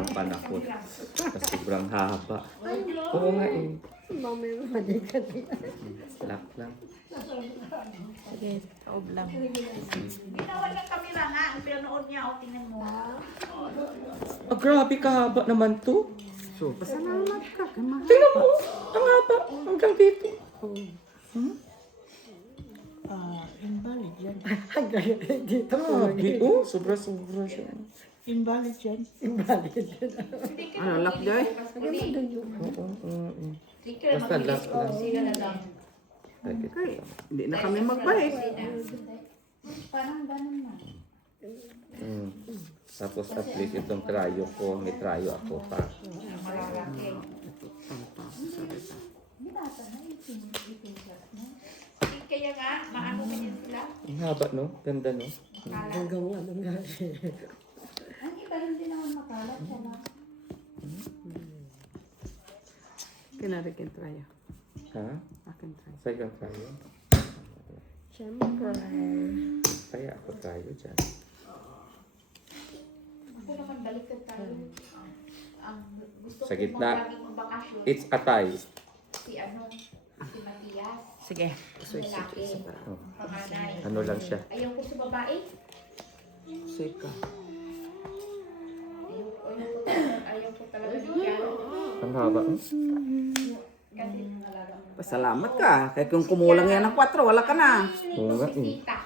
ang panakot. Kasi sobrang haba. Oo nga eh. Lock lang. Sige, taob lang. Ginawa niya kamera nga. Ang pinanood niya, o tingnan mo. Ah, grabe kahaba naman to. So, pasalamat ka. Kamahal. Tingnan mo, ang haba. Hanggang dito. Invalid yan. Dito po. Grabe. Oh, sobra-sobra siya. Invalid yan. Ano, Lockjoy? Oo. Sticker Basta lock lang. Sila na lang. Okay. Hindi na kami magbalik. Parang ganun na. Tapos at least itong trayo ko, may trayo ako pa. Malalaki. Kaya nga, maano ka niyan sila? Ang haba, no? Ganda, no? Hanggang ano nga. Ang iba rin din naman makalat siya na. Kinarikin tayo. Ha? Akin tayo. Second trayo? Siyempre. Kaya ako trayo dyan. Ako naman baliktad tayo. Ang gusto Sa ko gitna. laging magbakasyon. It's atay. Si Matias. Sige. Ang lalaki. Oh. Panganay. Ano lang siya? Ayaw ko sa babae. Sika. Ayaw ko talaga siya. Ang haba. Kasi Pasalamat ka. Kaya kung kumulang yan ng 4, wala ka na. Oo nga, eh. tita.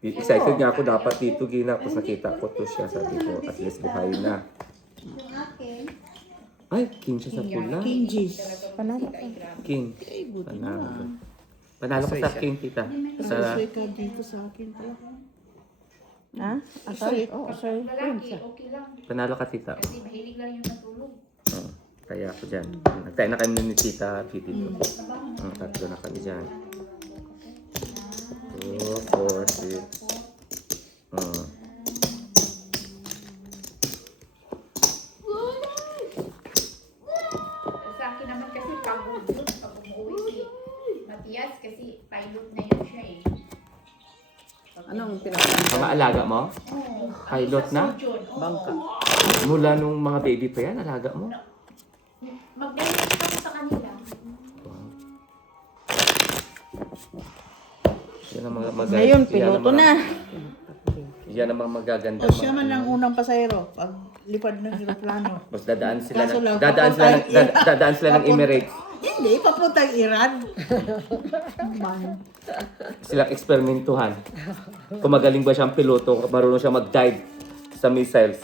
Excited nga ako dapat dito, Gina. Tapos nakita ko to siya. Sabi ko, at least buhay na. Yung akin. Ay, king siya sa pula. King G's. Panalo. King. Panalo. Panalo ka sa king, tita. Sa Asay ka dito sa akin pala. Ha? Asay? Oo, asay. Lalaki, okay lang. panalo ka, tita. Kasi mahilig lang yung natulog. Oh, kaya ako dyan. Nagtayo na kami ni Tita Piti to. Tatlo na kami dyan. 2, 4, 6. Sa akin naman kasi pagod yun pag umuwi si Matias kasi pilot na yun siya eh. Anong pinapanood? Mga alaga mo? Oo. Pilot na? Bangka. Mula nung mga baby pa yan, alaga mo? Mag-direct ako sa kanila. Wow. Yan ang mga magaganda. Ngayon, piloto na. Yan ang mga magaganda. O siya man ang unang pasahero pag lipad ng aeroplano. Mas dadaan sila Kaso ng, lang, dadaan sila ng Emirates. Hindi, papuntang Iran. Man. Silang eksperimentuhan. Kung magaling ba siyang piloto, marunong siya mag-dive sa missiles.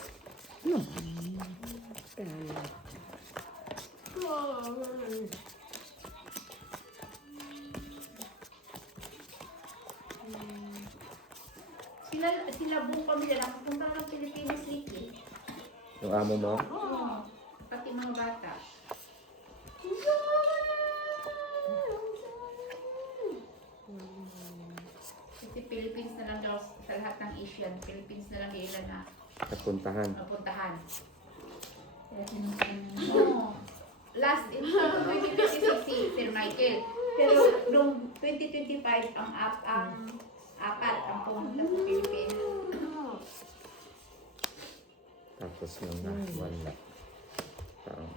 Sila buong pamilya na pupunta ng Pilipinas lately. Yung amo mo. Oo. Pati mga bata. Kasi Philippines na lang daw sa lahat ng Asian. Philippines na lang yung ilan na Napuntahan. mapuntahan. Oo. Last in 2026 si Sir Michael. Pero noong 2025 ang apat ang pumunta sa Pilipinas. Tapos nung wala. Parang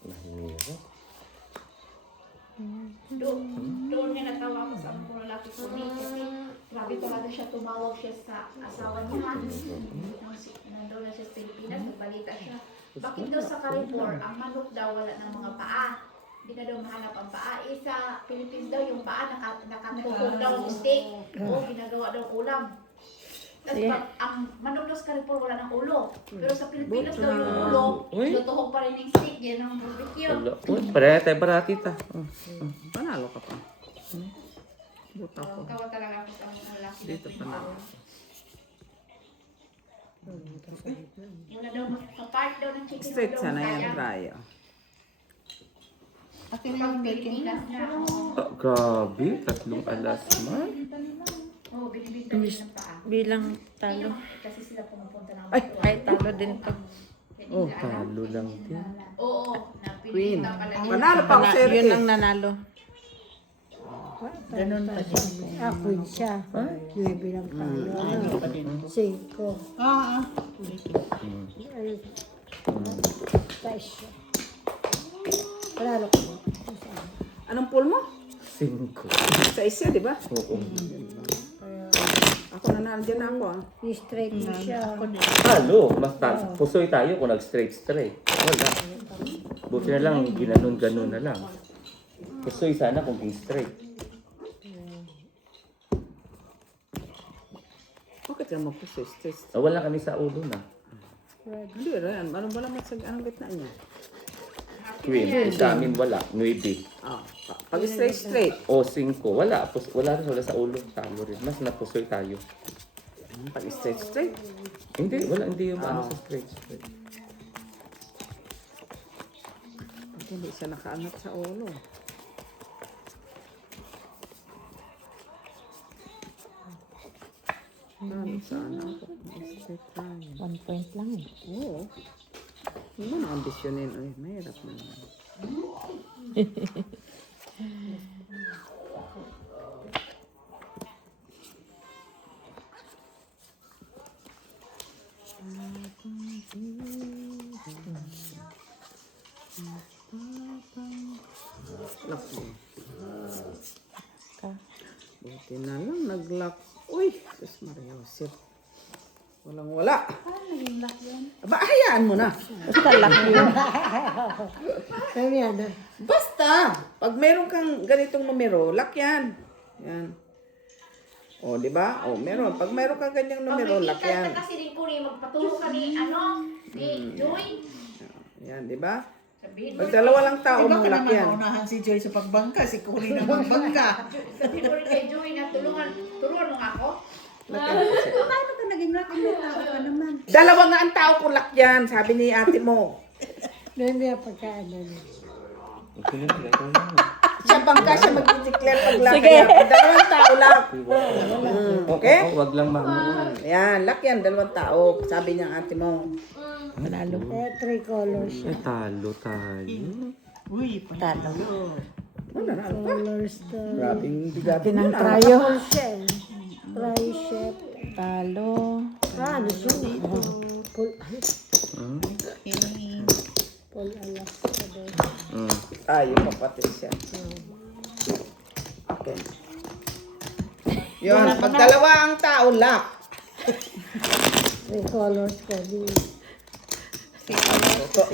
nahihirap. Doon nga natawa ko sa mga lalaki ko ni kasi grabe talaga siya, tumawag siya sa asawa niya. Nandun na siya sa Pilipinas, nagbalita siya. Bakit daw sa Carrefour, ang manok daw wala ng mga paa? Hindi na daw mahanap ang paa. Eh sa Philippines daw, yung paa nakatukog daw ng steak. Oo, ginagawa daw ulam. Tapos ang manok daw sa Carrefour wala ng ulo. Pero sa Pilipinas daw yung ulo, Uy. lutuhog pa rin ng steak. Yan ang barbecue. Wala. Uy, pare tayo barati ta. Panalo ka pa. Buta ko. Kawa talaga ako sa mga lalaki. Dito pa na. Wala daw, sa part daw ng chicken. Straight daw sana kaya. yan tayo. Akin na Pag yung bacon. Pilipinas na. Ah, grabe, 3 alas man. Oo, binibinta din ng paa. Bilang talo. Kasi sila pumupunta ng Ay, talo din to. Oh, talo lang din. Oo, na Queen. pinita pala din. Panalo pa ako, sir. Yun ang nanalo. Ganun pa din. Ako siya. Nuebe lang tayo. Ganun pa din. 5. Ah, ah. Tayo siya. Panalo ko. Anong pool mo? 5. Sa isa, di ba? Oo. Ako nandiyan na ako ah. Ni-straight mo siya. Ako din. Talo. Mas pusoy tayo kung nag-straight. Wala. Buti na lang, ginanon-ganon na lang. Pusoy sana kung king straight. Bakit ka magpusis? Wala kami sa ulo na. Hindi, yan. Ano ba naman sa anong gitna niya? Queen. Sa amin wala. 9. Ah, pag straight. O 5. Wala. Wala rin wala sa ulo. Talo rin. Mas napusoy tayo. Pag straight. Hindi. Wala. Hindi yung ano sa straight. Hindi siya nakaangat sa ulo. Sana ako. Straight tayo. 1 point lang eh. Oo. Hindi mo na-ambisyonin. Ay, mahirap naman. Lock mo. Buti na lang nag-lock. Uy, Diyos Maria Joseph. Walang wala. Aba, hayaan mo na. Basta lock mo yun. Kaya yan ah. Basta, pag meron kang ganitong numero, lock yan. Yan. O, di ba? O, meron. Pag meron kang ganyang numero, lock Pag yan. ka kasi rin ko magpatulong ka ni, ni Joy. Yan, di ba? Sabihin mo, Pag dalawa lang tao Iba mo, ka lock naman yan. maunahan si Joy sa pagbangka. Si Kuni na magbangka. sabihin mo rin kay Joy na tulungan mo nga ako. Lock yan kasi. Paano ka naging lucky na tao ka naman? Dalawa nga ang tao ko, lock yan. Sabi ni ate mo. Hindi ang pagkaano niya. Siya bangka, siya mag-declare pag lock yan. Pag dalawang tao, lock. Okay? Wag lang mama. Yan, lock yan. Dalawang tao. Sabi niya ate mo. Panalo. 3 colors siya. Talo tayo. Uy, panalo. Wala na. Colors to. Grabing bigatin Ng na. trayo. Tri-ship. Talo. Ano siya? Full full alas ka daw. Ay, yung kapatid siya. Okay. Yun, pag dalawa ang tao, lock. 3 colors ka din.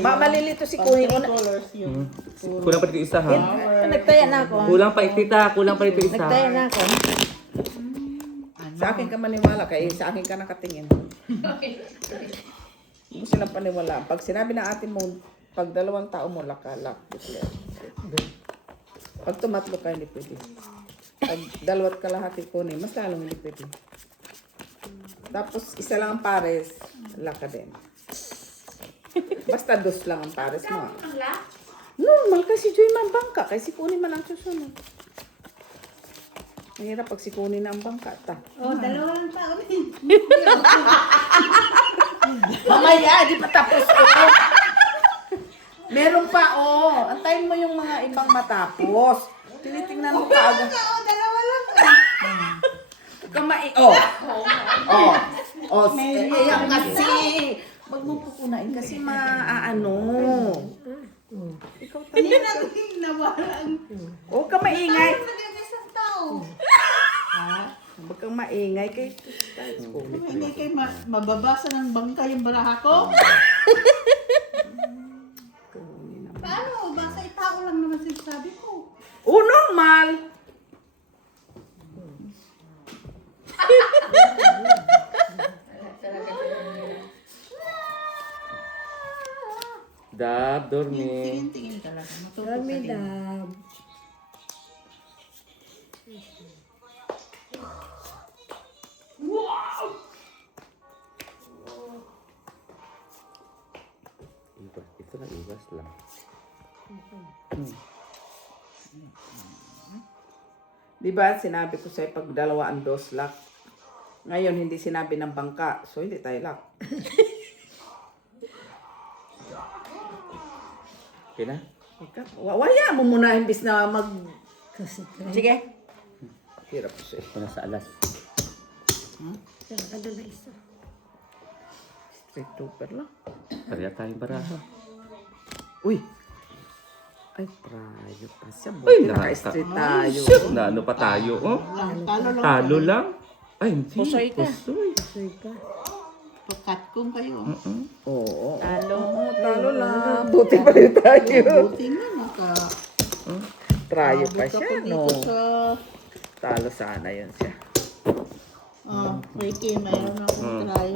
Malilito si Kuya. Colors yun. Kulang pa dito isa ha. Nagtaya na ako. Kulang pa tita. Kulang pa dito isa. Nagtaya na ako. Sa akin ka maniwala, kaya sa akin ka nakatingin. Hindi mo silang paniwala. Pag sinabi ng atin mo, pag dalawang tao mo, lock. Declare. Pag tumatlo ka, hindi pwede. Pag dalawat kalahati kunin, mas lalong hindi pwede. Tapos, isa lang ang pares, lock ka din. Basta dos lang ang pares mo. Ang la? Normal kasi Joy man bangka, kasi kunin man ang susunod. Mahirap pag si kunin na ang bangka, ta. Oh, dalawa lang tao din. Mamaya, di pa tapos. Meron pa, antayin mo yung mga ibang matapos. Tinitingnan mo ka agad. Dalawa lang. Yan kasi. Wag mo pupunain kasi maaano. Ikaw talaga. Hindi natin nawalan. Huwag ka maingay. Isang tao. Huwag kang maingay kay Hindi kayo mababasa ng bangka yung baraha ko. Paano? Basa itao lang naman sinasabi ko. normal. Dab, dormi. Tingin talaga. Dami dab. Iwas. Ito lang, iwas lang. Di ba sinabi ko sa'yo pag dalawa ang dos lock? Ngayon hindi sinabi ng bangka, so hindi tayo lock. Okay na? Waya mo muna imbis na mag... Kasi Sige. Hirap siya. Ito na sa alas. Saka ka doon na isa. Straight trooper lang. Pareha tayong baraha. Uy! Ay, prayo pa siya. Ay, Buti naka-straight tayo. Shit, na ano pa tayo, oh? Talo lang. Talo lang? Ay, hindi. Pusoy ka. Pusoy. Soy ka. Pagkatkong kayo. Oo. Talo. Oo, talo lang. Buti pa rin tayo. Buti nga naka... Prayo pa abot siya, ako no? dito sa... Talo sana yun siya. Ricky, mayroon akong try.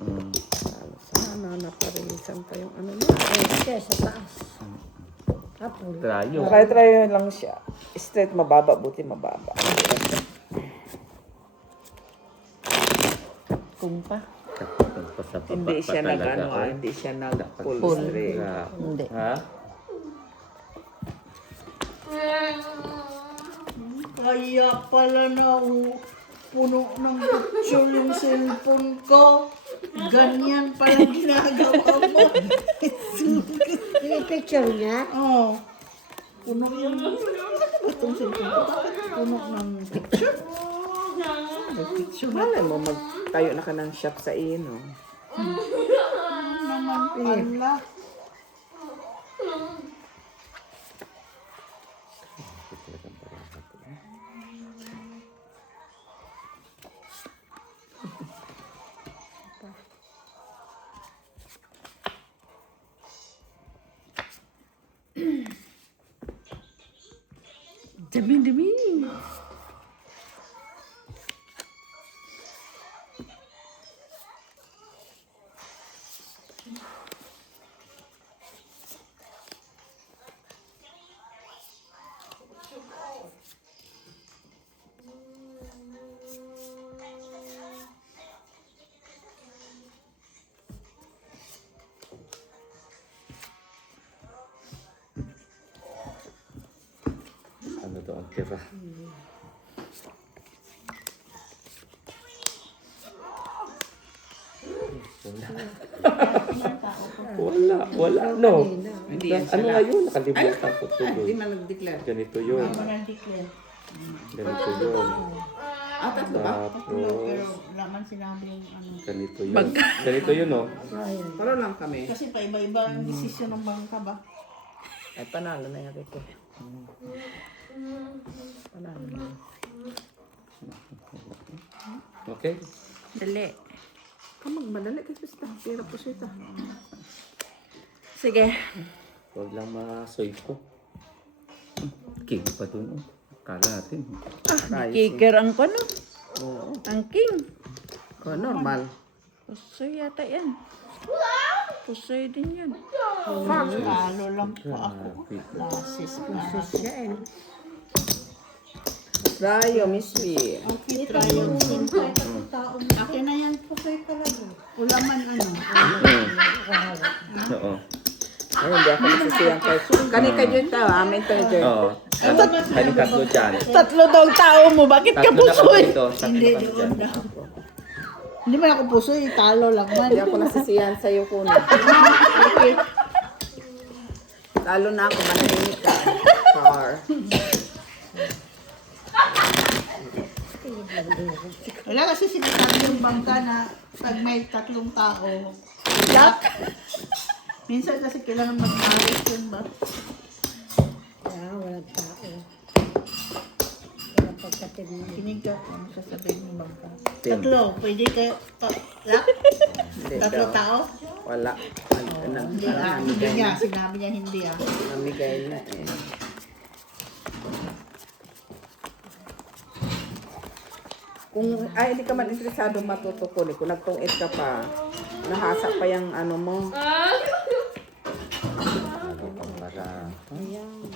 Talo sana. Naparilisan pa yung ano niya. Siya sa taas. Apple. Trayo. Try lang siya. Straight mababa, buti mababa. Kung pa. Hindi siya hindi siya nag-pull straight. Hindi. Ha? Kaya pala na puno ng picture yung cellphone ko. Ganyan pala ginagawa mo. Yung picture niya, Oh. Puno yung... Itong cellphone ko, bakit puno ng picture? Malay mo, magtayo na ka ng shop sa ino. Naman pala. Dami. Ano to ang tira? Wala, no. Hindi yan Ano sila. nga yun? Nakalimutan ko Hindi tuloy. na nag-declare. Ganito yun. Ako nang declare. Ganito yun. Tatlo ba? Pero Tapos, laman sinabi yung ano. ganito yun. Ganito yun, oh. Para lang kami. Kasi pa iba-iba ang desisyon ng bangka ba? Ay, panalo na yan ko. Panalo na. Okay? Dali. Kamag madali kasi basta. Pira po siya. Sige. Huwag lang masoy ko. King pa dun, oh. Kala natin. Kicker ang kono. Oo. Ang king. Oh, normal. Pusoy yata yan. Pusoy din yan. Talo lang po ako. Lasis pa. siya eh. Rayo, Miss B. Okay, try yung Tao mo. akin na yan. Pusoy talaga. Ulaman ano. Oo. Ay, hindi ako nasisiyang kay Kanika dyan tao. Amin to dyan. Oo. Kani tatlo dyan. Tatlo daw ang tao mo. Bakit ka Tatlo na pusoy? kami dito. Hindi, Tatlo ka dyan. doon daw. Hindi man ako puso, talo lang man. Hindi ako nasisiyahan sa'yo kuno. Talo na ako, manahimik ka. Char. Wala kasi sinasabi yung bangka na pag may tatlong tao, minsan kasi kailangan mag-marriage yun ba? Kaya walang tao. Walang pagkatid mo. Kinig ka kung ano sasabihin ng bangka. Tim. Tatlo, pwede kayo, lock? Hindi Tatlo daw. tao? Wala. Hindi, hindi niya, sinabi niya hindi ah. Namigay na eh. Kung hindi ka man interesado matutukunin, kung nagtungit ka pa, nahasa pa yung ano mo. Para. Ayan.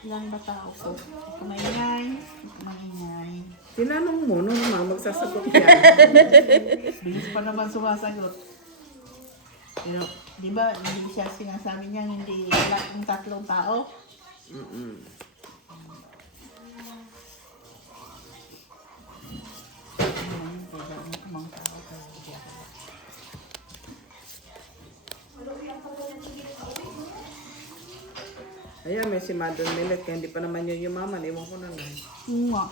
Ilan ba tao ko? Maingay, maingay. Tinanong mo, nung naman magsasagot yan. Bilis pa naman sumasagot. Pero, di ba, hindi siya sinasabi niya hindi wala yung 3 tao? Mm-mm. Mga tao kayo diyan. Ayan, may si Mother Millet, kaya hindi pa naman yun yumaman. Ewan ko na lang. Nga.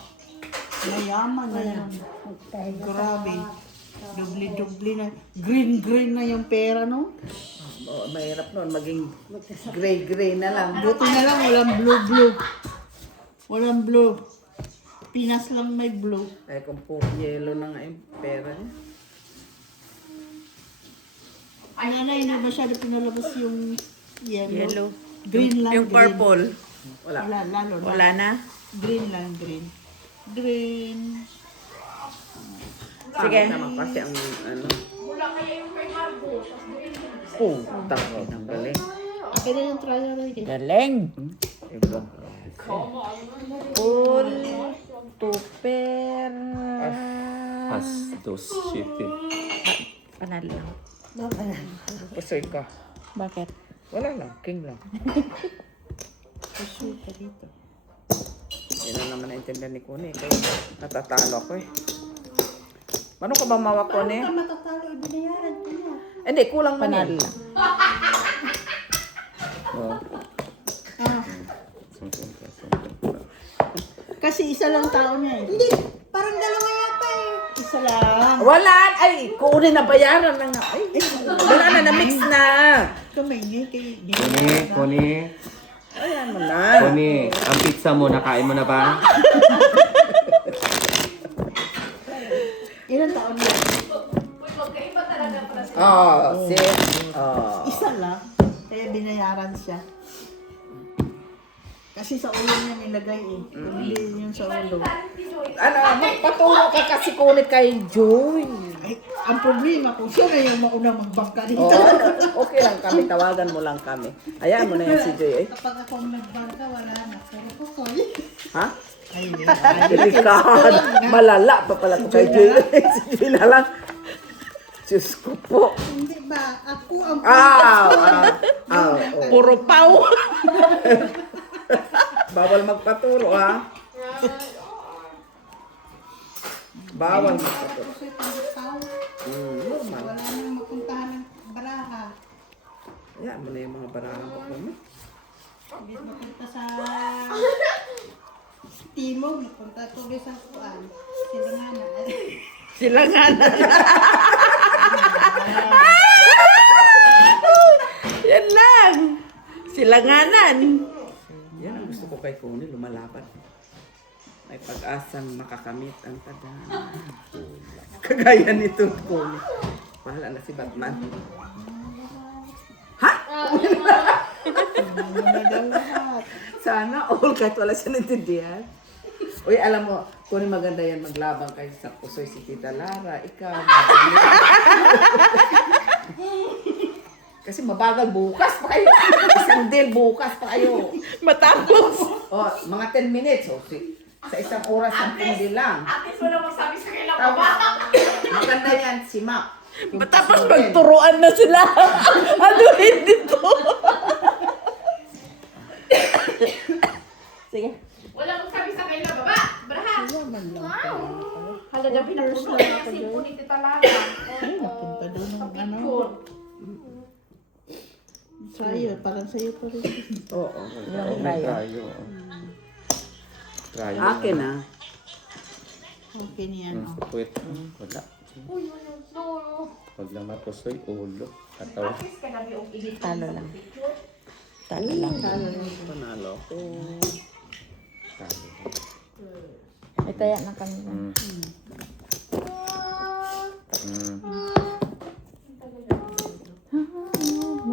Mayaman na yan. Magtahi na Grabe. Dubli-dubli na. Green-green na yung pera, no? Oh, mahirap noon, maging gray-gray na lang. Buti na lang walang blue-blue. Walang blue. Pinas lang may blue. Ay, kung po yellow na nga yung pera niya. Ay, nanay, na masyado pinalabas yung yellow. Yellow. Green lang, Yung green. purple. Wala. Wala, lalo na. Wala na? Green lang, green. Green. Sige. Pangit naman kasi ang ano. Wala kaya yung kay Margo. Tapos green din. Oh, takot ng galing. Okay na yung trial right. Galing. Iba. Full. Tuper. As dos shipping. Panalo lang. Pusoy ka. Bakit? Wala lang, king lang. Pusoy ka dito. Yan na naman naintindihan ni Kuni. Kaya natatalo ako eh. Paano ka ba mawak, Kuni? Ka matatalo, binayaran ko na. Hindi, kulang man Panalo yan. lang. Oh. Ah, kasi isa lang tao niya eh. Hindi, parang dalawa yata eh. Isa lang. Wala! Ay, Kuni na bayaran na nga. Ay, wala na, na-mix na. Kumaingi kay Kuni. Ayan mo na. Kuni, ang pizza mo, nakain mo na ba? Ilan taon niya? Uy, magkaiba talaga para sa Oh, see? Oh. Isa lang. Kaya binayaran siya. Kasi sa ulo niya nilagay eh. Bumili yun sa ulo. Ano, magpaturo ka kasi Kuni kay Joy. Ay, ang problema kung sino yung maunang magbangka dito. Oh, okay lang kami, tawagan mo lang kami. Ayan mo na yan si Joy. Eh. Kapag ako nagbangka, wala na. Pero kukoy. Ha? Ay, Delikado. Malala pa pala ko kay Joy. Si Joy na lang. Diyos ko po. hindi ba? Ako ang Oh. Puro pau. Bawal magpaturo, ha? Bawal magpaturo. Pusoy pang Normal. wala nang mapuntahan ng baraha. Ayan mo na yung mga barahan ko. Hindi mapunta sa Timog, napunta tuloy sa Kuan. Silanganan. Silanganan. Yan lang. Silanganan. Yan ang gusto ko kay Kuni, lumalapat. May pag-asang makakamit ang tadhana. Kagaya nito, Kuni. Bahala na si Batman. Ha? Sana all kahit wala siya naintindihan. Uy, alam mo, Kuni maganda yan maglabang kayo sa Pusoy si Tita Lara. Ikaw, madali. Kasi mabagal bukas pa kayo. Isang deal bukas pa kayo. Matapos. Oh, mga 10 minutes. Oh, sa isang oras ang hindi lang. At least wala magsabi sa kailang baba. Maganda yan, si Mac. Matapos magturuan na sila. Ano hindi to? Sige. Wala magsabi sa kailang baba. Braha. Wow. Halaga pinapuno niya si Puniti talaga. Napunta doon ng ano. Kapitpon. Sa'yo, parang sa'yo pa rin. Oo. Tayo. Tayo. Akin na. Okay niyan. Oh. Wait. Wala. Uy, wala. No. Pag lang mapusoy, ulo. Ataw. At least kanabi yung edit. Talo lang. Talo lang. Panalo ko. Tayo. May taya na kami.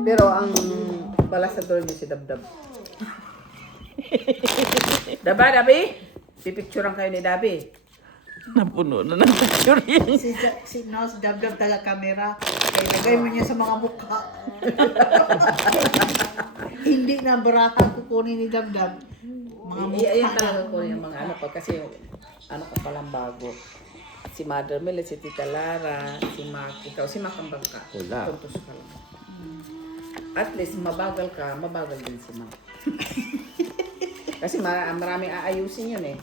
Pero ang balasador niya si Dabdab. Daba, Dabi? Pipicturean kayo ni Dabi. Napuno na ng picture yan. Si Nos, dab-dab tala kamera. Kaya lagay mo niya sa mga mukha. Hindi na baraha kukunin ni dab-dab. Mga mukha. Ayan talaga ko yung mga ano pa kasi ano ka palang bago. Si Mother Mel, si Tita Lara, si Mac, ikaw, si Mac ang bangka. Wala. Tuntos ka lang. At least mabagal ka, mabagal din si ma'am. Kasi maraming aayusin yun eh.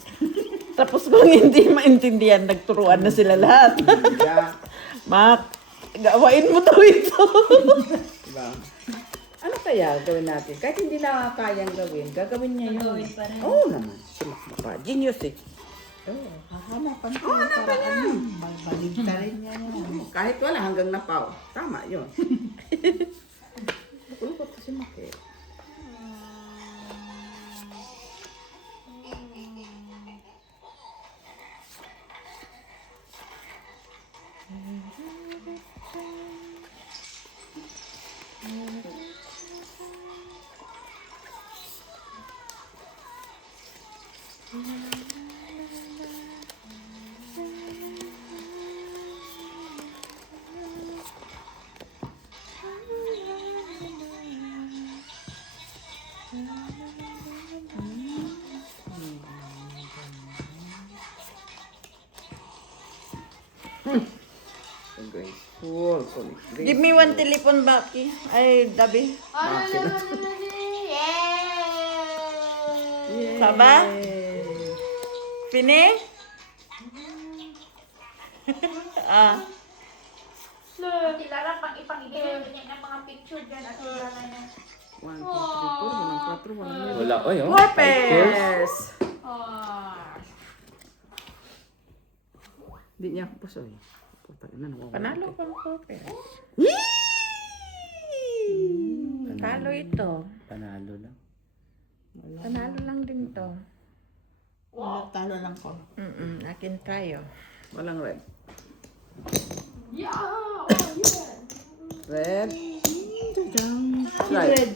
Tapos kung hindi maintindihan, nagturuan na sila lahat. Yeah. Mak, gawain mo to ito. Diba? Ano kaya gawin natin? Kahit hindi na kayang gawin, gagawin niya yun. Oo naman. Si Makmaka. Genius eh. Hahanapan ko Oo, hanapan niya. Babalik na rin niya yan. Kahit wala hanggang napaw. Tama yun. Kulukot ko si Mak eh. So graceful. So graceful. Give me one telephone, Baki. Ay, Dabi. Saba? Pini? Ah. Tilara pang ipang-ibigay niya ng mga picture dyan at tilara niya. 1, 2, 3, 4, walang 4, walang Wala. Oy, oh. Four 5 pairs. pairs. Hindi niya ako pusoy. Putang ina, nawawala Panalo ka. ka ng four pairs. Talo ito. Panalo lang. Panalo lang din to. Talo lang ko. Akin tayo. Walang red. Yeah! Red. Red.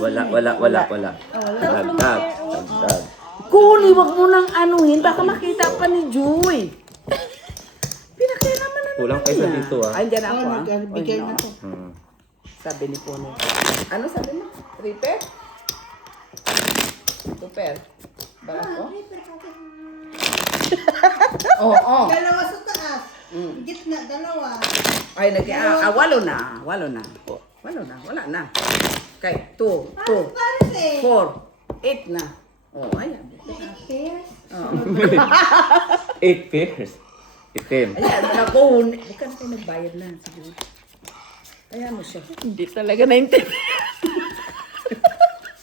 Wala. Dagdag. Kuli, wag mo nang anuhin. Baka makita pa ni Joy. Pinakaya naman na Kulang pa isa dito ah. Ay, dyan ako ah. Nagbigay Oy, na no. to. Sabi ni Puno. Ano sabi mo? 3 pair? 2 pair? Bala ko? Oo. Dalawa sa taas. Mm. Gitna, dalawa. Ay, walo na. Walo na. Walo na. Wala na. Okay, 2, 2, Pares eh. 4, 8 na. Oh, ayan. Pairs. Oh. 8 pairs. Itim. Ayan, nakahun. Bukan kayo nagbayad na. Siguro. Ayan mo siya. Hindi talaga naintindihan.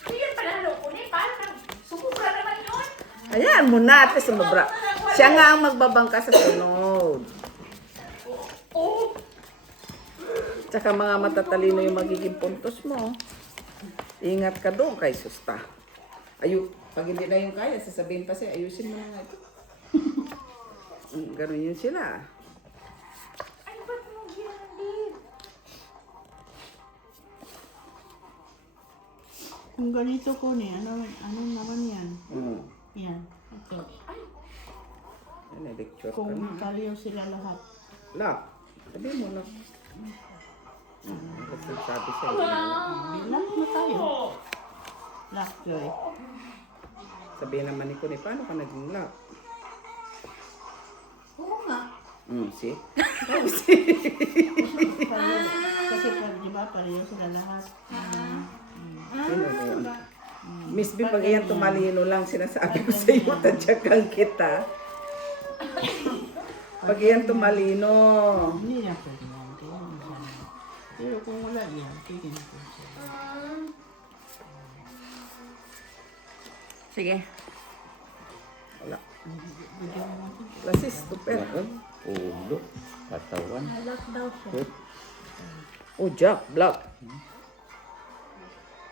Hindi yung panalo ko na eh. Parang sumubra naman yun. Ayan mo na. Ate, sumubra. Siya nga ang magbabangka sa sunod. Tsaka mga matatalino yung magiging puntos mo. Ingat ka doon kay Susta. Pag hindi na yung kaya, sasabihin pa siya, ayusin mo na nga ito. Ganun yun sila. Ay, ba't mo ginandit? Kung ganito ko ni, ano naman yan? Mm. Yan. Ito. Yan, lecture ka Kung na. kaliw sila lahat. Lock. Sabi mo, lock. Kasi sabi siya. Lock na tayo. Lock, Joy. Sabihin naman ni Kuni, paano ka naging lock? Oo nga. See? Kasi di ba, pareho sila lahat. Sino na yun? Miss B, pag iyan tumalino lang, sinasabi ko sa iyo, tadyakan kita. Pag iyan tumalino. Hindi na pwede yan. Pero kung wala yan, tigil ko siya. Sige. Wala. Lasis, super. Ulo. Katawan. Lock daw siya. Foot. Oh, Jack, black.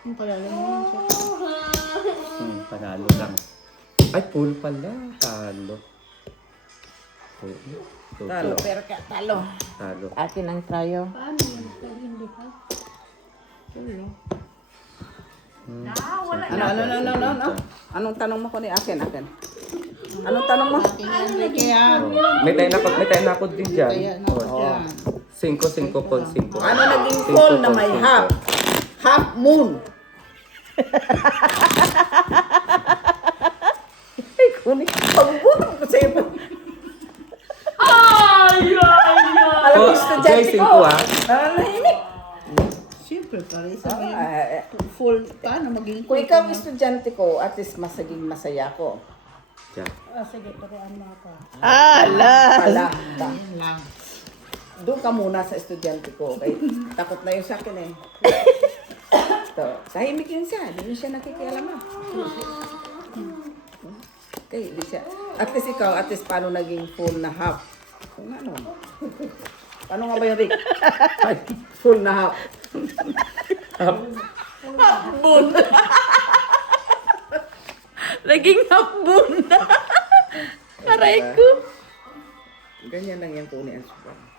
Yung palalim mo siya. Panalo lang. Ay, full pala. Talo. Talo. Pero ka, talo. Talo. Akin ang tayo. Paano yan? Pag hindi ka? Tulo. Wala Ano? Anong tanong mo ko ni akin? Anong tanong mo? Kaya, May tayo na ako din dyan. kaya na siya. 5 con 5. Ano naging fall na may half? Half moon. Ay, Kuni, pagbutan ko sa iyo. Alam mo, Oh, estudyante Joy, ko. 5 ah. Nahimik. Kung ikaw ang estudyante ko, at least masaging masaya ko. Diyan. Sige, parehan mo ako. Pala. Yan lang. Doon ka muna sa estudyante ko. Okay? Takot na yun sa akin eh. So, tahimik yun siya. Hindi siya nakikialam ah. Okay, hindi siya. At least ikaw, at least paano naging full na half? Kung ano. Paano nga ba yun, Rick? Ay, full na half. Naging hambun na. Aray ko. Ganyan lang yan kung ni Ansubang.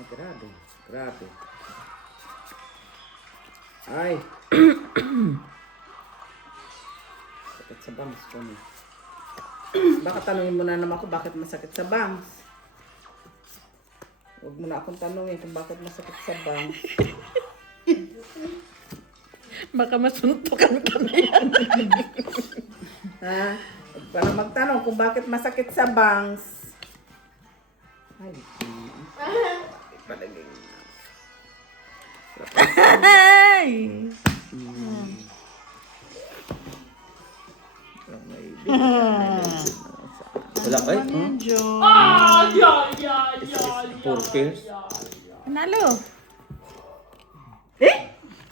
Ay, grabe. Grabe. Ay. Sakit sa bangs ko ni. Baka tanungin mo na naman ako bakit masakit sa bangs. Huwag mo na akong tanungin kung bakit masakit sa bangs. Baka masuntukan kami yan. Ha? Huwag pa na magtanong kung bakit masakit sa bangs. Ay. Palagay na. Ay! Wala kayo? Four pairs? Panalo.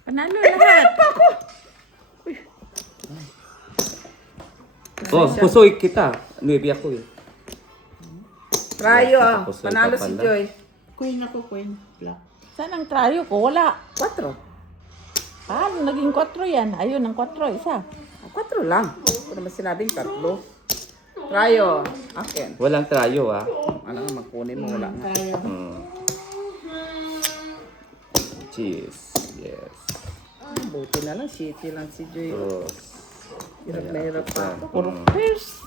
Panalo lahat. Oh, pusoy kita. Nuebi ako eh. Rayo, Tapos, panalo pala. si Joy. Queen ako, queen. Black. Saan ang trayo ko? Wala. 4. Paano naging 4 yan? Ayun, ang 4, isa. 4 lang. Hindi naman sinabing 3. Rayo, akin. Walang trayo ah. Ano nga, magkunin mo, wala nga. Cheese. Yes. Buti na lang, shitty lang si Joy. Oh. Hirap na hirap pa ako. Puro pairs.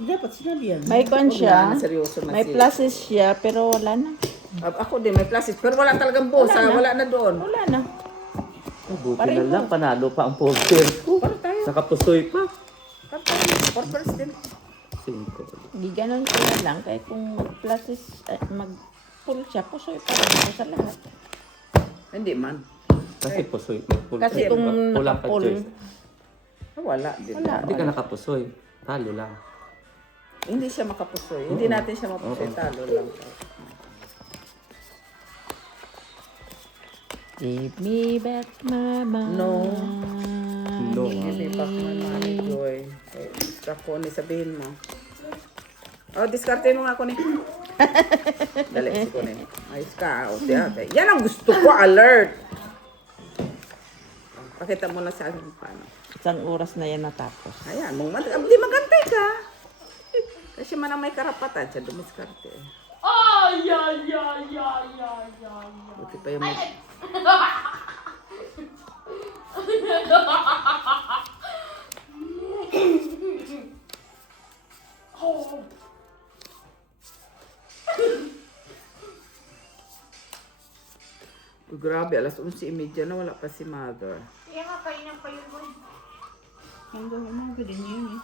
Dapat sinabi yan. May con Wala siya. na, seryoso na May siya. pluses siya, pero wala na. Ako din, may classes. Pero wala talagang boss, wala na doon. Wala na. Buti na lang, panalo pa ang poster ko. Para tayo. Saka pusoy pa. Para tayo. Corporals din. 5. Hindi ganun ko na lang. Kaya kung mag-pluses, mag-full siya, pusoy pa rin ako sa lahat. Hindi man. Kasi pusoy. Kasi kung kulang ka naka-full, choice. Wala din. Wala. Hindi ka nakapusoy. Talo lang. Hindi siya makapusoy. Hindi natin siya mapusoy. Talo lang. give me back my money. No. No. Hindi pa ko money, Joy. Gusto ko ni sabihin mo. Oh, diskarte mo nga ko ni. Dali, si ko ni. Ayos ka. O, ate. Yan ang gusto ko. Alert. Pakita mo na sa akin paano. Isang oras na yan natapos. Ayan, di magantay ka. Kasi man ang may karapatan siya, dumiskarte. Buti pa yung grabe, alas 11:30 na wala pa si mother. Kaya nga, kainan pa yun mo. Hanggang umaga din yun eh.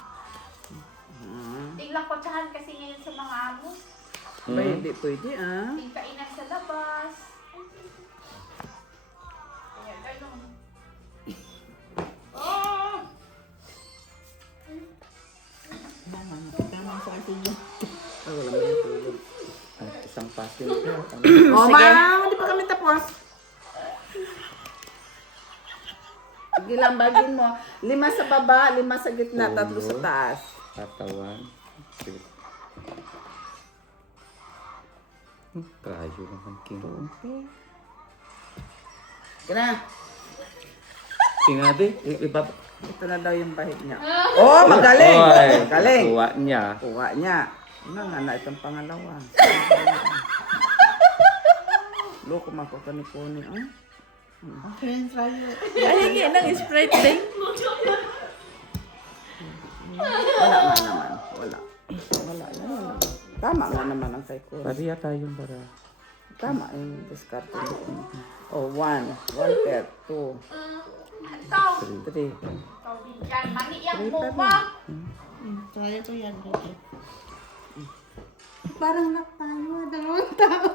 Tinglang kotsahan kasi ngayon sa mga amos. Ba, hindi pwede ah. Tingkainan sa labas. Kaya ganun. Tama sa atin yun. Ay, wala mo yung tulog. Ang isang passenger. Oh, ma'am, hindi pa kami tapos. Sige lang, bagin mo. 5 sa baba, 5 sa gitna, 3 sa taas. Katawan. Trayo naman king. Gana, Sinabi, iba. ito na daw yung bahid niya. Oh, magaling! Oy, Magaling! kuha niya. Kuha niya. Ano nga na itong pangalawa. Loko man ko kanipuni. Okay, try it. Pahingi ng Sprite din. Wala nga naman. Wala. Wala naman. Tama nga naman ang kay Kuya. Pariya tayo para. Tama yung discard. Oh, 1. 1 pair. 2. Ikaw, 3. ikaw din yan. Mani yung Three pa buka. Try ko yan. Okay. Parang lock tayo. Dalawang tao.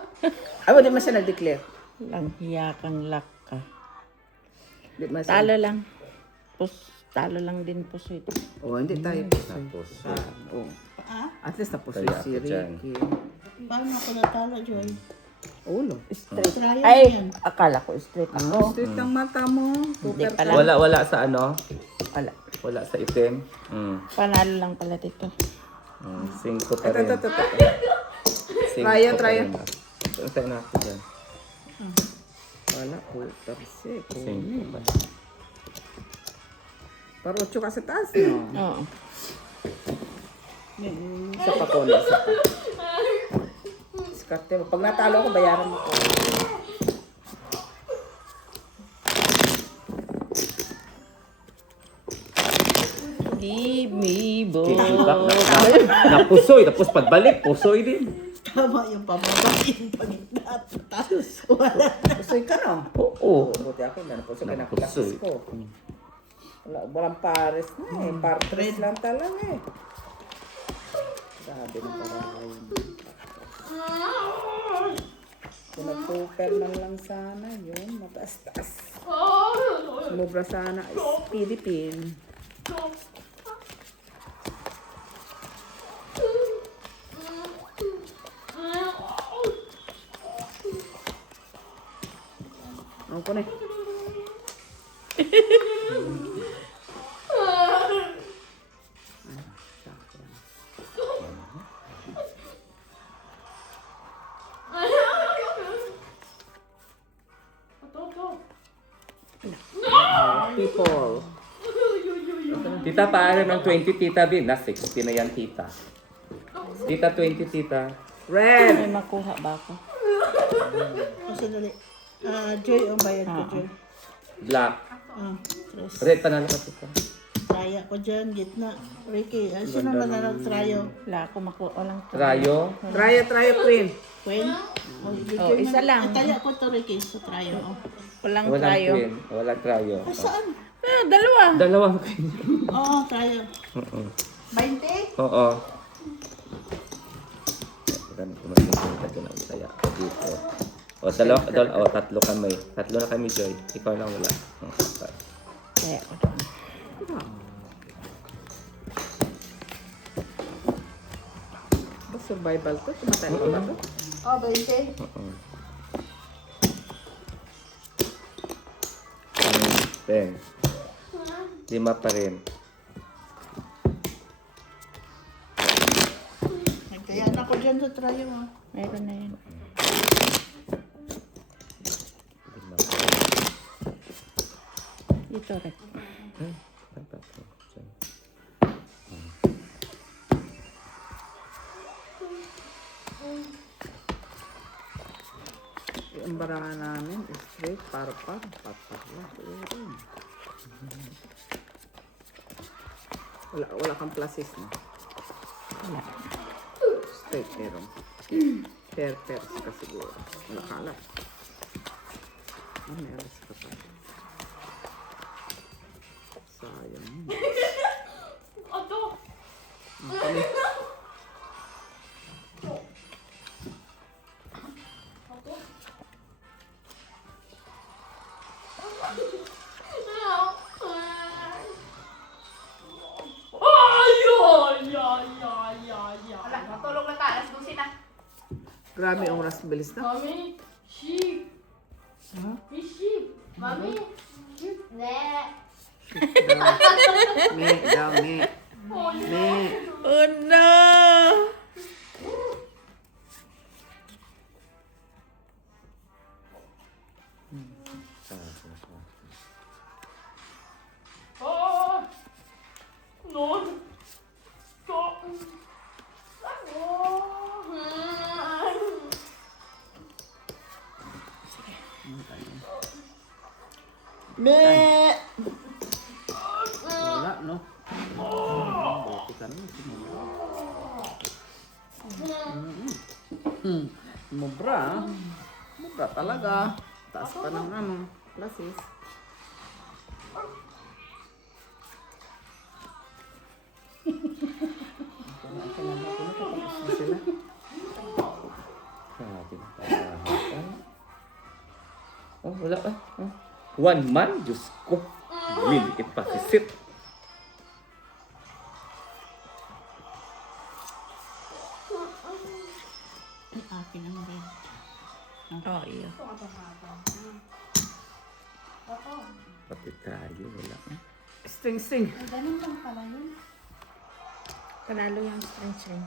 Ay, hindi man siya nag-declare. Lang hiya kang lak ka. Di man siya. Talo lang. Talo lang din po ito. Oh, hindi tayo. Tapos, Oh. Ah? At least tapos Kaya si ako dyan. Ricky. Paano ako natalo, Joy? Ulo. Straight. Try Ay, yan. akala ko straight ako. Straight ng mata mo. Hindi Super pala. wala sa ano? Wala. Wala sa itim. Panalo lang pala dito. 5 pa rin. Ito. Cinco Try yan, pa try rin. yan. Tayo na ako dyan. Wala po. Tarsi. 5 pa. Parucho ka sa taas, no? Oo. Isa pa ko. Isa pa. Diskarte mo. Pag natalo ako, bayaran mo ko. Leave me, boy. Napusoy. Tapos pagbalik, pusoy din. Tama yung pababain pagitna. Tapos wala. Pusoy ka, no? Oo. Buti ako, napusoy ka na Napusoy. klases ko. Walang pares na eh. Partres lang talaga eh. Sabi ng parahin. Kung nag-super man lang sana yun, mataas-taas. Sumubra sana is Philippine. Ano ko na eh? People. Tita, paano ng 20, tita, bin? Na 60 na yan, tita. Tita, 20, tita. Red. May makuha ba ako? Kasi dali. Joy, ang bayad ko, Joy. Black. Tres. Red, panalo ka, tita. Traya ko dyan, gitna. Ricky, sino na trayo? Wala ako makuha. Walang Rayo. Tryo, queen. Queen? Oh, isa lang. Taya ko to, Ricky, sa trayo. Oh. Walang Walang tayo. queen. Walang trayo. Ay, saan? Dalawa. Dalawang queen. Oo, trayo. 20? Oo. Ganun ko magsisinta ko ng saya ko dito. Tatlo kami. Tatlo na kami, Joy. Ikaw lang wala. Kaya ako doon. Survival to. Tumatay ko ba to? Oh, 20. Ten. 5 pa rin. Nagtaya na ko dyan sa trayo. Oh. Meron na yan. Ito rin. Yung barangan namin, straight, parpar, paparla. Wala kang plasis, no? Wala. Straight, meron. Pairs ka siguro. Wala ka lang. Meron ka pa. Sayang. Okay. Wala, matulog na tayo. Alas 12 na. Grabe ang oras bilis na. Mami, sheep. May sheep. Mami, sheep. Ne. Me. Oh no! Oh, no. Stop. Me! Wala, no? Buti ka naman. Mubra, ah. Mubra talaga. Taas pa ng ano, classes. Sila. Grabe na kahapon. Oh, wala pa. Oh. 1 man, Diyos ko. Liliit pa si Sip. Ay, akin ang red. Oh, iya. Pati tayo, wala. Sting. Panalo yung string.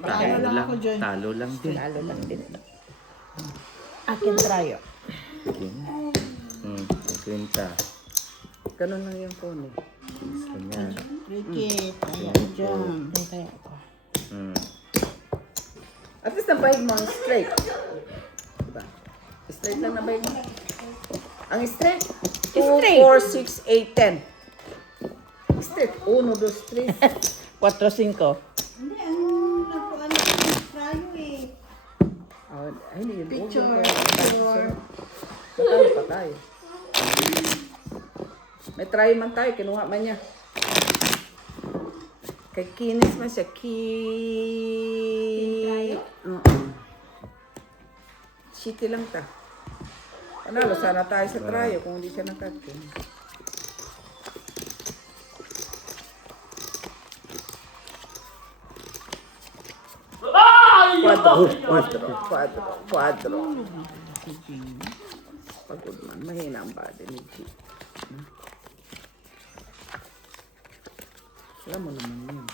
Talo lang ako dyan. Talo lang din. Panalo lang din. Akin trayo. Sige na. Kwenta. Ganun lang yung phone. Gusto niya. Cricket. Ayan dyan. May tayo ako. At least nabayad mo ang straight. Diba? Straight lang nabayad mo. Ang straight. 2, Straight. 4, 6, 8, 10. Straight. 1, 2, 3. 4-5. Hindi, ang napuan ko yung prayo eh. Ay, hindi yun. Picture. Patay. May try man tayo. Kinuha man niya. Kay kinis man siya. City lang ta. Panalo, sana tayo sa tryo kung hindi siya nakakin. Quadro. Pagod man, mahina ang body ni G. Alam mo naman yun.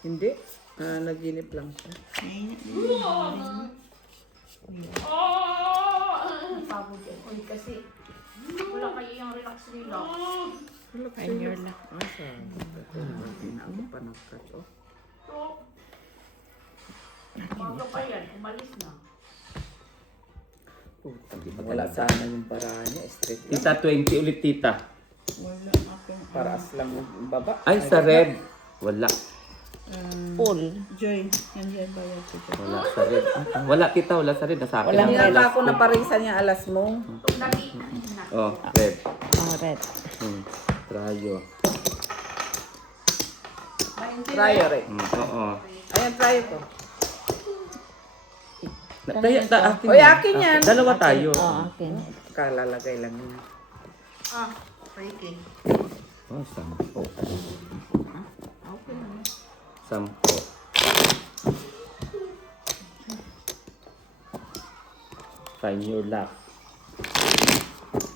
Hindi. Naginip lang siya. Pagod yan. Uy, kasi wala kayo yung relax nila. Finger na. Asa? Hindi na ako pa nag-catch off. Bago pa yan, umalis na. Wala sana yung bara niya. Straight lang. Tita, 20 ulit, tita. Wala akong Paraas lang yung baba. Ay, sa red. Wala. Full. Joy. Yan dyan bayad ko dyan. Wala sa red. Wala, tita. Wala sa red. Nasa akin. Walang ang Hindi alas na ako ko. naparisan yung alas mo. Lagi. Oh, red. Oh, red. Trayo. Tryo rin. Oo. Ayan, tryo ko. Akin Oy, yan. akin yan. Dalawa tayo. Oh, akin. Kalalagay lang yun. Cricket. Oh, 10. Okay naman. 10. Find your luck.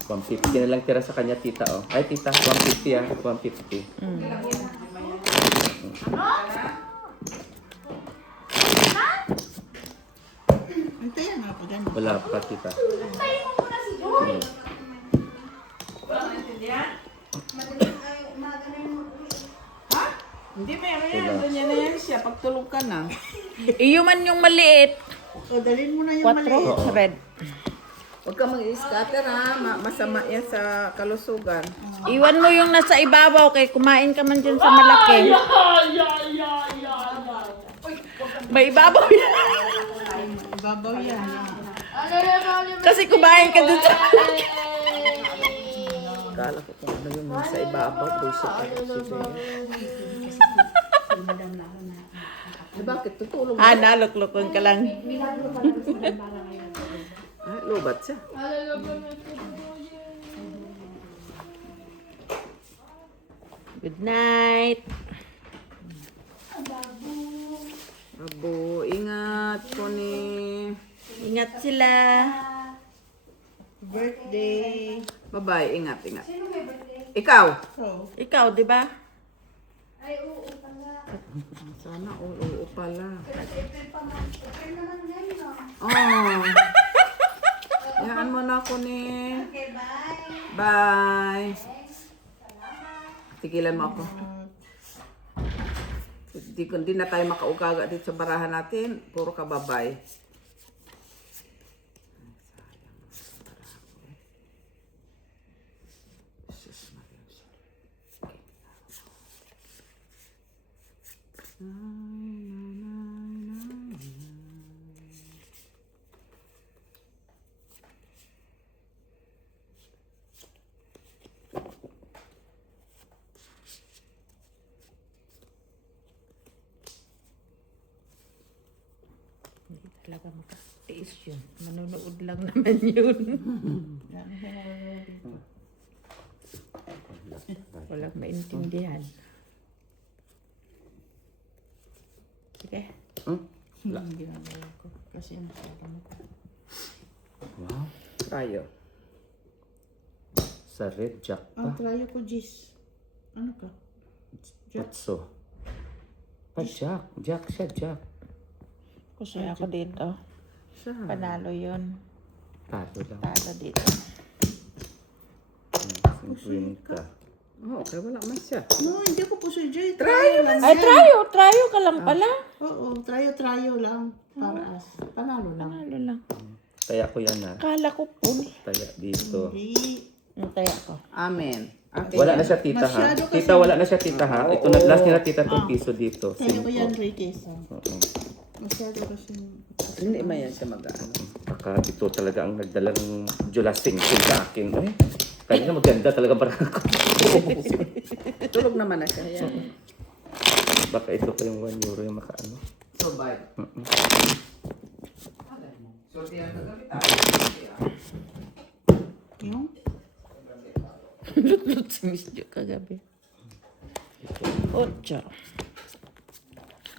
150 na lang tira sa kanya, tita. Oh. Ay, tita. 150 ah. 150. Antayan ako dyan. Wala pa, tita. Hindi, meron yan. Ganyan na yan siya. Pagtulog ka na. Iyo man yung maliit. O, dalhin mo na yung 4 maliit. red. Huwag ka mag-scatter ha. Masama yan sa kalusugan. Iwan mo yung nasa ibabaw kay kumain ka man dyan sa malaki. May ibabaw yan. Ibabaw yan. Kasi kumain ka dun sa Kala ko kung ano yung sa ibabaw. Bullshit ka si bakit? Tutulog Ah, naluklukon ka lang. Lubat siya. Good night. Abo, ingat ko ni. Ingat sila. Birthday. Bye-bye, ingat. Ikaw? So, Ikaw, di ba? Sana oo pala. April naman ngayon, no? Oh. Yan mo na ko ni. Okay, bye. Bye. Salamat. tigilan mo ako. Hindi na tayo makaugaga dito sa barahan natin. Puro kababay. Hindi talaga makatiis yun. Manonood lang naman yun. Walang maintindihan. Sige. Yung ginagawa ko. Kasi nasama ko. Wow. Tayo. Sa red jack Ang pa. trayo ko, Jis. Ano ka? Jack. Patso. Jack. Jack siya, Jack. Kasi ako dito. Saan? Panalo yun. Tato lang. Talo dito. 50. Oh, okay, wala man siya. No, hindi ko po si Jay. Trayo lang Ay, yan. trayo ka lang pala. Oo, trayo lang. Para as. Panalo lang. Panalo lang. Kaya ko yan ha. Kala ko full. Kaya dito. Hindi. Kaya ko. Amen. Okay. Wala na siya tita ha. Masyado kasi- Tita, wala na siya tita ha. Ito na last nila tita itong piso dito. Trayo ko yan, 5. Ricky. So. Oo. Masyado kasi. Hindi man yan siya mag-ano. Baka ito talaga ang nagdala ng Julasing sa akin. Eh, kaya na maganda talaga para ako. Tulog naman na siya. Baka ito pa yung 1 euro yung makaano. Survive. So, tiyan ka gabi tayo. Yung? Lut-lut si Miss Jo kagabi. 8.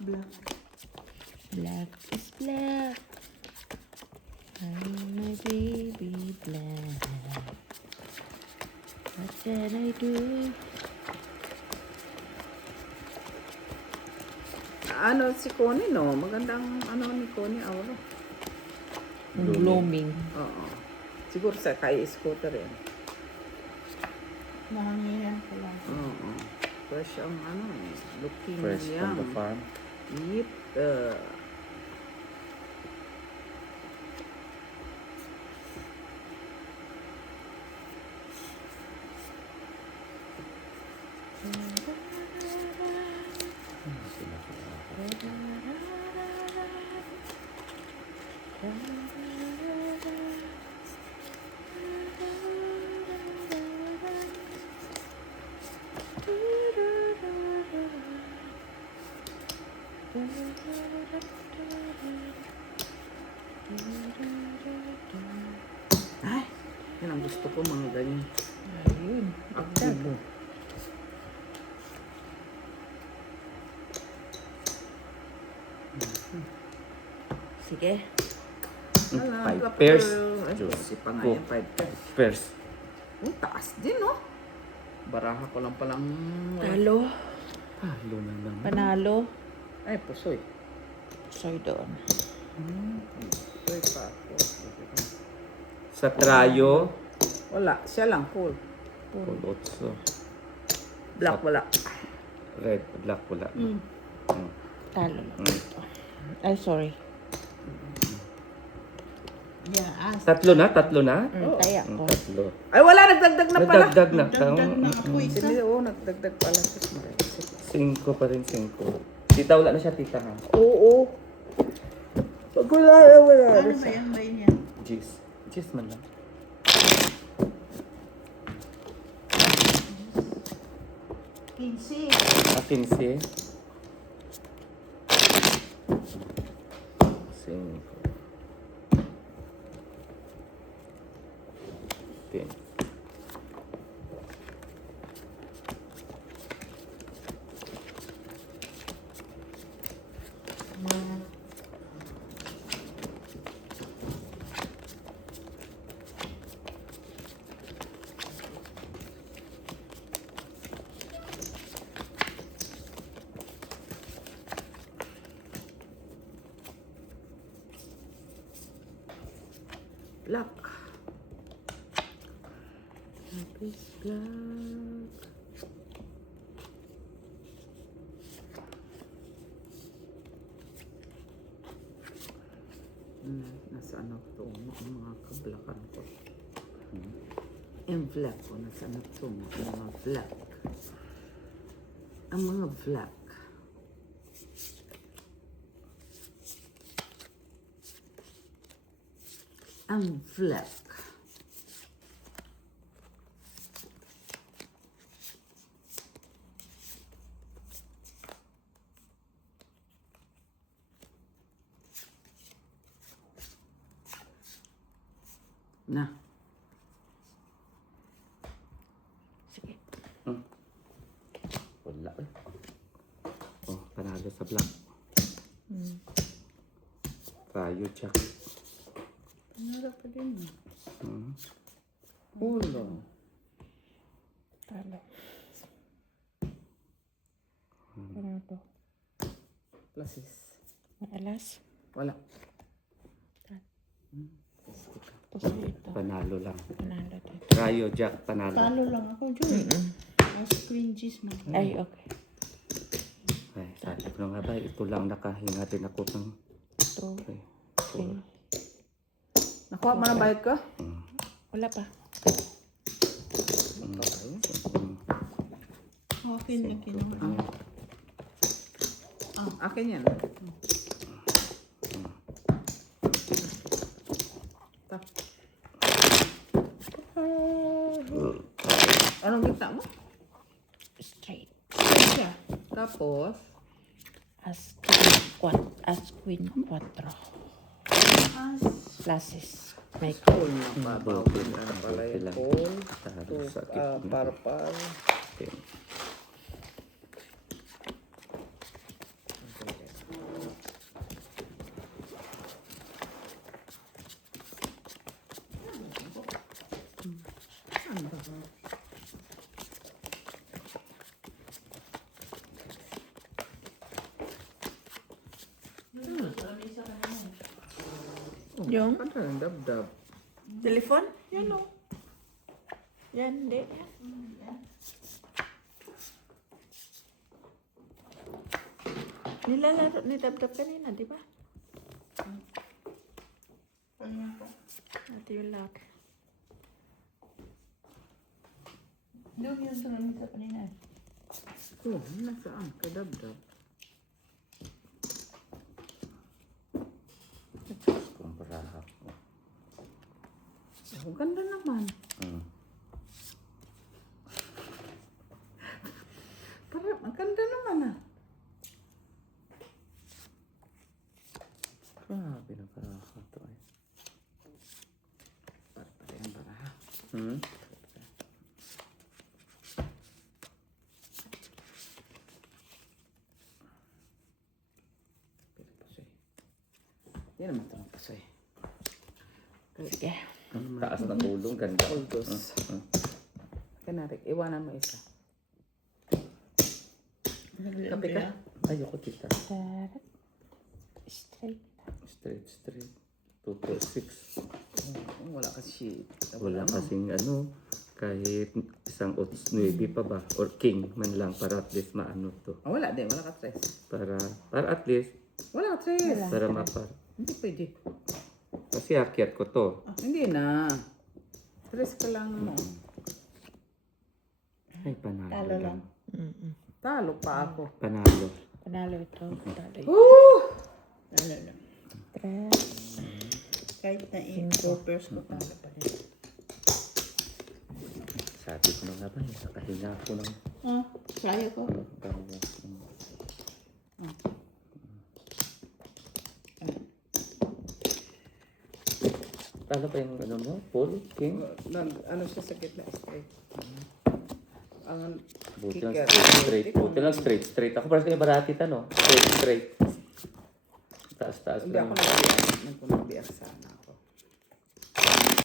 Black. Black is black. I'm my baby black. What can I do? Ano si Connie, no? Magandang ano ni Connie, Auro. Blooming. Oo. Siguro sa kay-scooter yan. Nahanginan ko lang. Oo. Fresh ang ano eh. Looking Fresh from the young. farm. Yep. Ay, yan ang gusto ko, mga ganyan. Ayun. Aktibo. Sige. Five pairs. Diyos Si pa nga ko. yan, 5 pairs. Pairs. Oh, taas din, no? Baraha ko lang palang... Talo. Talo na naman. Panalo. Ay, pusoy. Soy doon. Pusoy pa ako. Sa trayo, Wala, siya lang, full. full 8. Black, wala. Red, black, wala. Talo lang. Ay, sorry. Yeah, as. Tatlo na? Kaya ko. Tatlo. Ay, wala, nagdagdag na pala. Nagdagdag na. Dagdag na ako isa. Hindi, oo, nagdagdag pala. 5 pa rin, 5. Tita, wala na siya, tita ha. Oo. Pag wala. Ano ba yan? Ba yan? Jeez. Jeez man lang. Kinsi. 15. 5. 10. Black. Happy black. Nasaan na ito? Ang mga kablakan ko. Yung vlog ko, nasaan na ito? Ang mga vlog. Ang mga vlog. Ang vlog. Na. Sige. Wala eh. Oh, panalo sa black. Tayo, Jack. Panalo pa din. Hmm. Ulo. Talo. Panalo. Plasis. Maalas. Wala. Pusoy ito. Panalo lang. Panalo dito. Tayo, Jack, panalo. Talo lang ako, Joy. Mas cringes man. Ay, okay. Ay, sabi ko na nga ba, ito lang nakahinga din ako ng... 2, Okay. 3. Nakuha mo na bayad ko? Wala pa. Akin na kinuha. Akin yan. Ta. Anong gitna mo? Straight. Siya. Tapos, As queen 4. Plasis. May full na babaw. Double. Ano pala Double yan? lang. Full. Talo sa gitna. Parpar. Okay. Yung Ano yung dab-dab? telephone? Yan o. Yan, hindi. Yan. Nilalaro ni Dabdab kanina, di ba? Ito yung lock. Doon yung sunod sa kanina. Oh, nasaan? Kay dab-dab. Kumpara ako. Oh, ganda naman. Hmm. Parang, ang ganda naman ah. Grabe na baraha to eh. Parang yung baraha. Hmm? Pero pasoy. Yan naman ito pasoy. Sige. Ang taas na tulong, ganda. Uldos. Kanarik, iwanan mo isa. Kape ka? Ayoko tita. Darat. Straight. Straight. 2 to 6. Wala kasi sheet. Wala kasing ano, kahit isang odds 9 pa ba? Or king man lang para at least maano to. Oh, wala din, wala ka tres. Para at least, Wala ka tres. para mapar. Hindi pwede. Kasi akyat ko to. Hindi na. Tres ka lang mo. Ay, panalo Talo lang. Mm-mm. Talo pa ako. Panalo. Panalo ito. Talo ito. Talo lang. Tres. Kahit na i-droppers ko, talo pa rin. Sabi ko na nga ba, nakahinga ako ng Kaya ko. gawin. Talo pa yung ano mo? Full? King? Ano siya sa gitna? Straight. Ang Buti lang kicker. straight. Buti lang straight. Ako parang kayo barati no? Straight. Taas Hindi lang. ako nag-BR. Nagpo-BR sana.